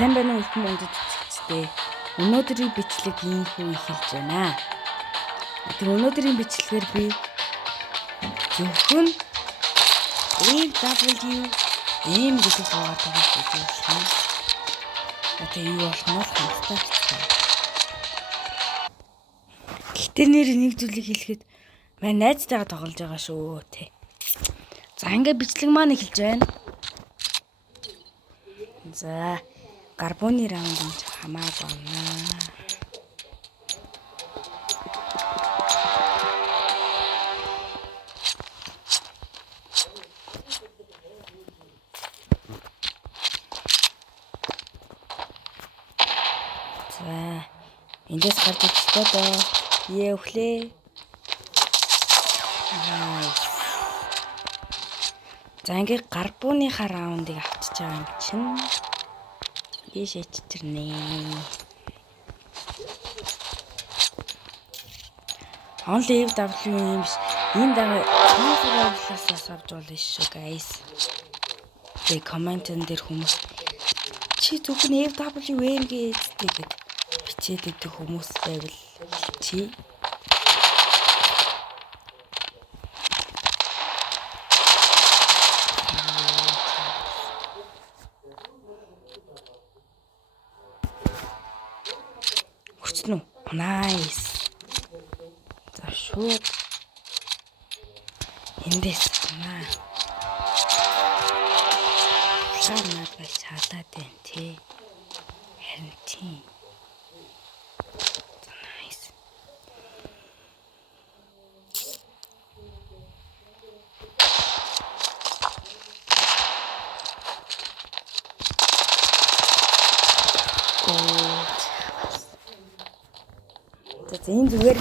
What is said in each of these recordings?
Сайн байна уу их мөнгөд үзэгчтэй. Өнөөдрийн бичлэг ийхүү эхэлж байна. Тэр өнөөдрийн бичлэгээр би зөвхөн AWM гэдэг дугаар тоглож байна. Одоо юу болох нь хамтдаа хэвчээ. Гэтэ нэр нэг зүйлийг хэлэхэд манай найзтайгаа тоглож байгаа шүү те. За ингээ бичлэг маань эхэлж байна. За гарбууны раунд юм хамаагүй байна. За эндээс гарч ирэхдээ доо өглөө. За ингээ гарбууныхаа раундыг авчиж байгаа юм чинь ийшээ чичирнэ. Only AW юм биш. Энд байгаа спонсорлоос авч болно шүү guys. Тэгээ комментэн дээр хүмүүс чи зөвхөн AW гэдэг бичээд идэх хүмүүс байвал чи хүчнү. Nice. За шууд эндээс наа. Шаарнаад байж халаад байна тий. Харин тий. Nice. За энэ зүгээр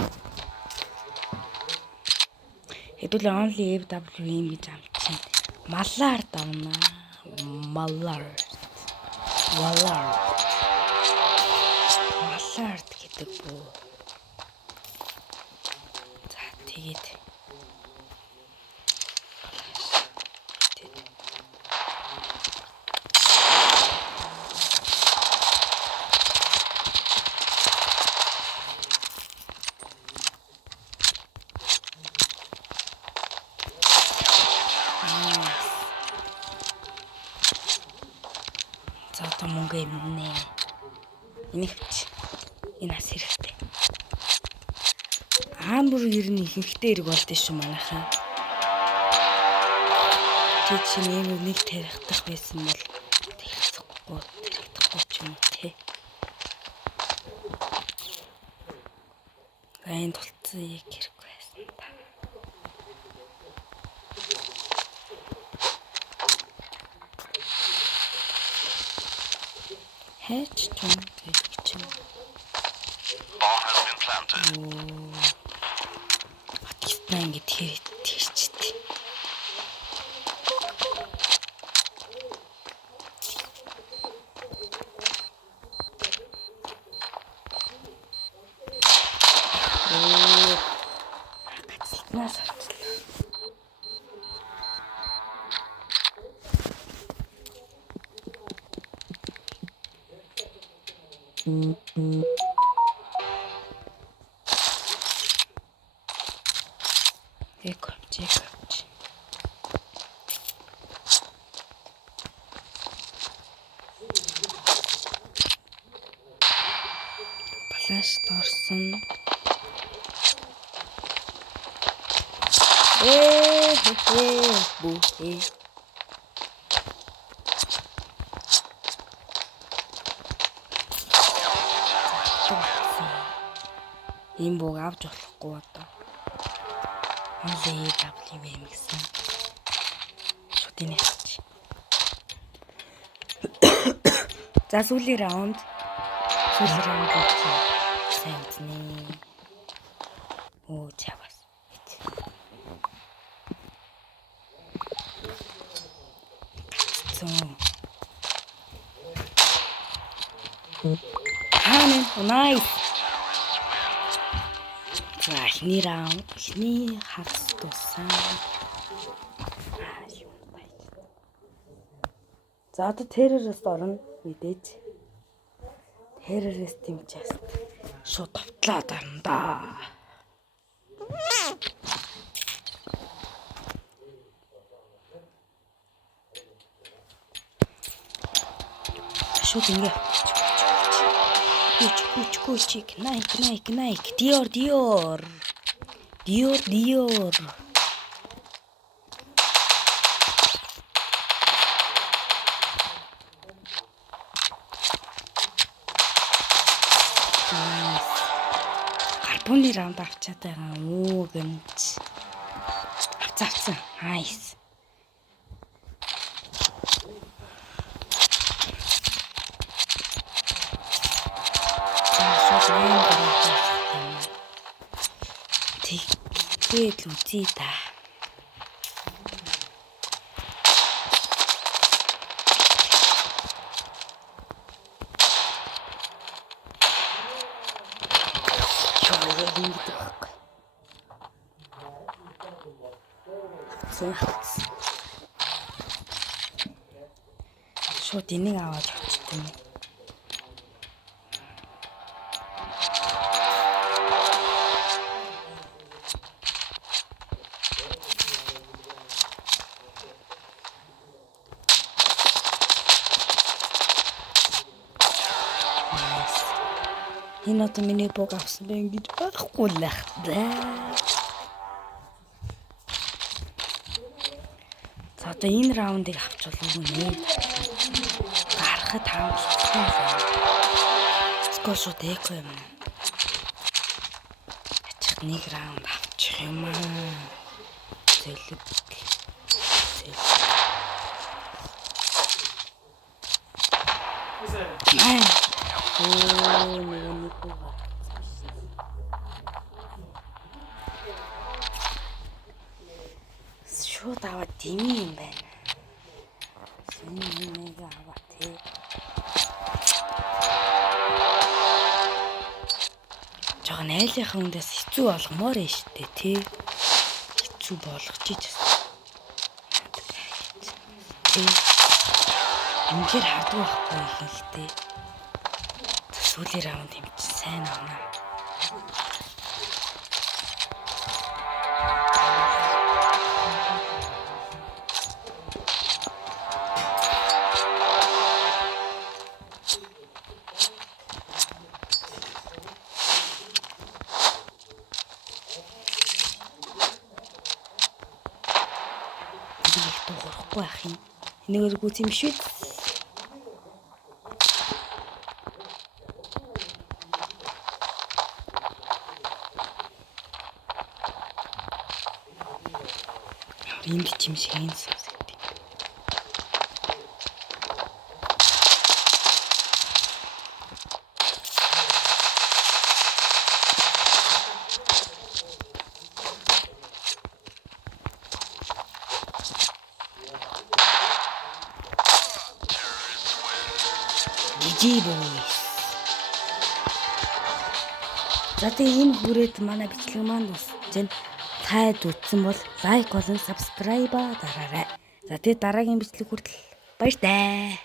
хэдүүл only AWM гэж амчин малаар давна. Малаар гэдэг бүү. За тэгээд за одоо мөнгө юмнэ. Энийхч энэ бас хэрэгтэй. Бүр ер нь ихэнхдээ эрг болд шүү манайхаа. Тэг чи нэг тарихтах байсан бол тарихтахгүй ч юм те. Гайн тулцсан яг хэрэггүй байсан та. Хэч ч юм гэж юм. Батгистаа ингэ тэрчтэй. Гацлнаас авчлаа. Чекч. Флаш дорсон. Бухи. Ийм бог авч болохгүй одоо. Only AWM гэсэн. Шүтний хач. За сүүлийн раунд сайн үзнэ. Оо чавас. Nice. За эхний раунд эхний хац туссан. За одоо террорист орно мэдээж. Terrorist юм част. Шууд товтлоо дандаа. Шууд ингэ. Куч. Найк. Диор. Гарбууны раунд авчаад байгаа. Оо гэмч. Авцсан. Найс. Тэгээд л үзье та. Шууд энийг аваад авчихсан юм. Энэ одоо миний бог авсан байх гэж байхгүй л ах да. За одоо энэ раундыг авчвал үгүй нэ. Гарахад таамаглахгүй. Скошо дэко юм. Ачих нэг раунд авчих юм аа. Зэлэг. Мэн. Шууд аваад дими юм байна. Нэг аваад тий. Жог найлынхаа хүндээс хэцүү болгомоор нь штэ тий. Хэцүү болгож ийж тий. Үнээр харддаг байхгүй ихэнхдээ. Сүүлийн раунд юм чи сайн авна. Их туурахгүй ах юм. Энийг гүц юм шүү. Энд чим шиг энэ сонсогд. Boys. За тэгээ энэ хүрээд манай бичлэг маань дуусчихжээ. Таад үзсэн бол лайк болон subscribe дараарай. За тэгээ дараагийн бичлэг хүртэл баяртай.